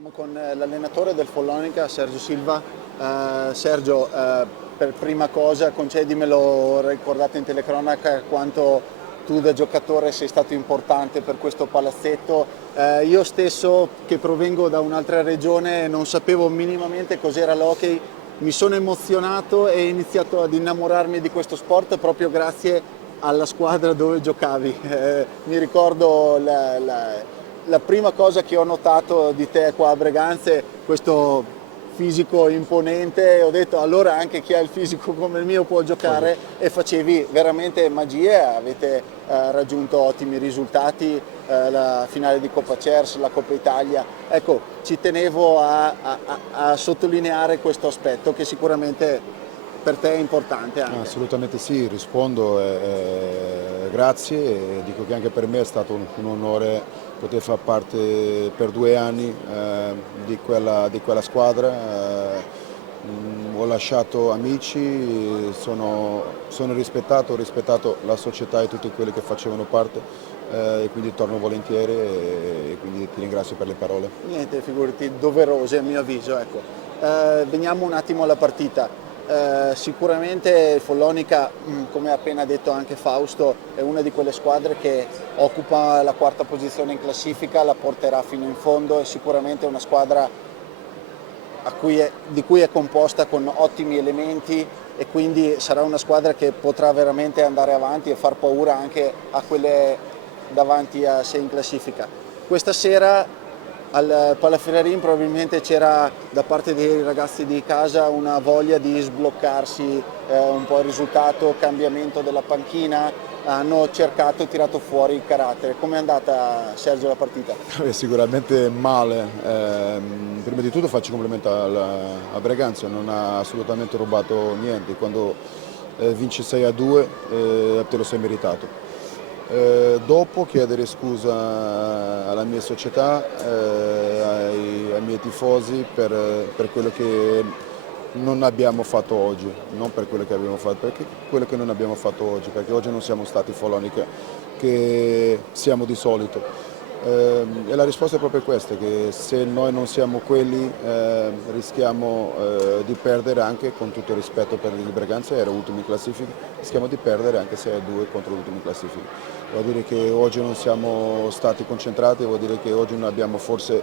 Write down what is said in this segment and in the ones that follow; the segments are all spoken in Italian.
Siamo con l'allenatore del Follonica, Sergio Silva. Sergio, per prima cosa concedimelo, ho ricordato in telecronaca quanto tu da giocatore sei stato importante per questo palazzetto. Io stesso, che provengo da un'altra regione, non sapevo minimamente cos'era l'hockey, mi sono emozionato e ho iniziato ad innamorarmi di questo sport proprio grazie alla squadra dove giocavi. Mi ricordo la prima cosa che ho notato di te qua a Breganze, questo fisico imponente, ho detto allora anche chi ha il fisico come il mio può giocare, e facevi veramente magie, avete raggiunto ottimi risultati, la finale di Coppa Cers, la Coppa Italia. Ecco, ci tenevo a sottolineare questo aspetto che sicuramente per te è importante anche. Assolutamente sì, rispondo, grazie, e dico che anche per me è stato un onore poter far parte per 2 anni di quella squadra. Ho lasciato amici, sono rispettato, ho rispettato la società e tutti quelli che facevano parte, e quindi torno volentieri e quindi ti ringrazio per le parole. Niente, figurati, doverose a mio avviso. Ecco. Veniamo un attimo alla partita. Sicuramente il Follonica, come ha appena detto anche Fausto, è una di quelle squadre che occupa la 4ª posizione in classifica, la porterà fino in fondo, è sicuramente una squadra di cui è composta con ottimi elementi, e quindi sarà una squadra che potrà veramente andare avanti e far paura anche a quelle davanti a sé in classifica. Questa sera al Palaferrarin probabilmente c'era da parte dei ragazzi di casa una voglia di sbloccarsi un po' il risultato, cambiamento della panchina, hanno cercato e tirato fuori il carattere. Com'è andata, Sergio, la partita? Sicuramente male. Prima di tutto faccio complimenti a Breganze, non ha assolutamente rubato niente. Quando vinci 6-2 te lo sei meritato. Dopo chiedere scusa alla mia società, ai miei tifosi per quello che non abbiamo fatto oggi, non per quello che abbiamo fatto, perché quello che non abbiamo fatto oggi, perché oggi non siamo stati Follonica che siamo di solito. E la risposta è proprio questa, che se noi non siamo quelli rischiamo di perdere, anche con tutto il rispetto per il Breganze, era ultimo in classifica, rischiamo di perdere anche 6-2 contro l'ultimo in classifica. Vuol dire che oggi non siamo stati concentrati, vuol dire che oggi non abbiamo forse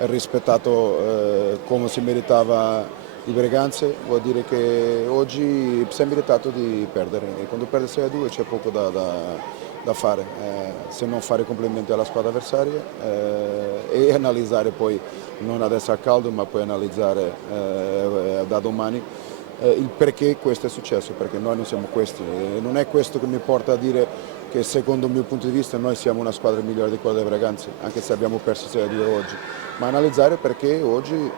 rispettato come si meritava il Breganze, vuol dire che oggi si è meritato di perdere, e quando perde 6-2 c'è poco da fare, se non fare complimenti alla squadra avversaria e analizzare poi, non adesso a caldo, ma poi analizzare da domani il perché questo è successo, perché noi non siamo questi, e non è questo che mi porta a dire che secondo il mio punto di vista noi siamo una squadra migliore di quella del Breganze, anche se abbiamo perso 6-2 oggi, ma analizzare perché oggi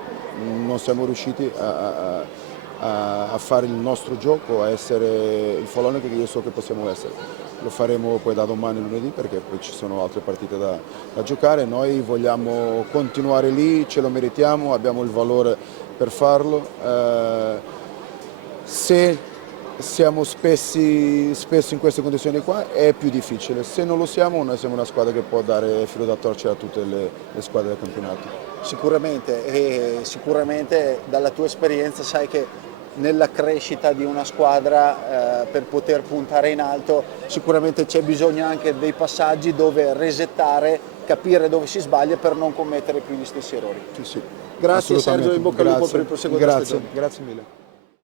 non siamo riusciti a fare il nostro gioco, a essere il Follonica che io so che possiamo essere. Lo faremo poi da domani, lunedì, perché poi ci sono altre partite da giocare. Noi vogliamo continuare lì, ce lo meritiamo, abbiamo il valore per farlo. Se siamo spesso in queste condizioni qua è più difficile, se non lo siamo noi siamo una squadra che può dare filo da torcere a tutte le squadre del campionato. Sicuramente, e sicuramente dalla tua esperienza sai che nella crescita di una squadra, per poter puntare in alto, sicuramente c'è bisogno anche dei passaggi dove resettare, capire dove si sbaglia per non commettere più gli stessi errori. Sì, sì. Grazie Sergio, in bocca al lupo per il proseguo della stagione. Grazie mille.